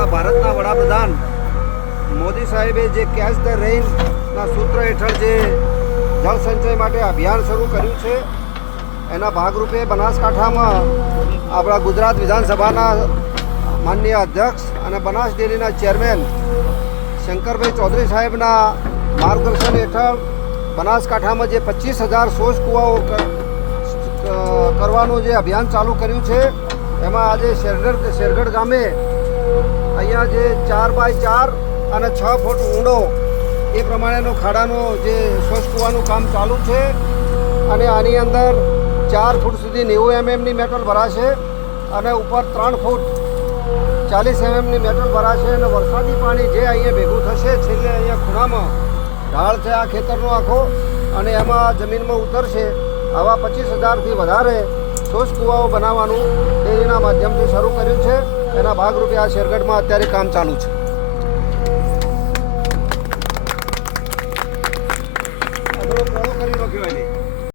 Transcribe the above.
આપણા ભારતના વડાપ્રધાન મોદી સાહેબે જે કેચ ધ રેઇનના સૂત્ર હેઠળ જે જળ સંચય માટે અભિયાન શરૂ કર્યું છે, એના ભાગરૂપે બનાસકાંઠામાં આપણા ગુજરાત વિધાનસભાના માનનીય અધ્યક્ષ અને બનાસ ડેરીના ચેરમેન શંકરભાઈ ચૌધરી સાહેબના માર્ગદર્શન હેઠળ બનાસકાંઠામાં જે પચીસ હજાર શોષ કુવાઓ કરવાનું જે અભિયાન ચાલુ કર્યું છે, એમાં આજે શેરગઢ શેરગઢ ગામે અહીંયા જે ચાર બાય ચાર અને છ ફૂટ ઊંડો એ પ્રમાણેનો ખાડાનો જે સ્વચ્છ કૂવાનું કામ ચાલુ છે અને આની અંદર ચાર ફૂટ સુધી નેવું એમએમની મેટલ ભરાશે અને ઉપર ત્રણ ફૂટ ચાલીસ એમએમની મેટલ ભરાશે અને વરસાદી પાણી જે અહીંયા ભેગું થશે છેલ્લે અહીંયા ખૂણામાં ઢાળ છે આ ખેતરનો આખો અને એમાં જમીનમાં ઉતરશે આવા પચીસ હજારથી વધારે સ્વચ્છ કૂવાઓ બનાવવાનું ડેરીના માધ્યમથી શરૂ કર્યું છે. એના ભાગરૂપે આ શેરગઢમાં અત્યારે કામ ચાલુ છે. કરી નાખ્યો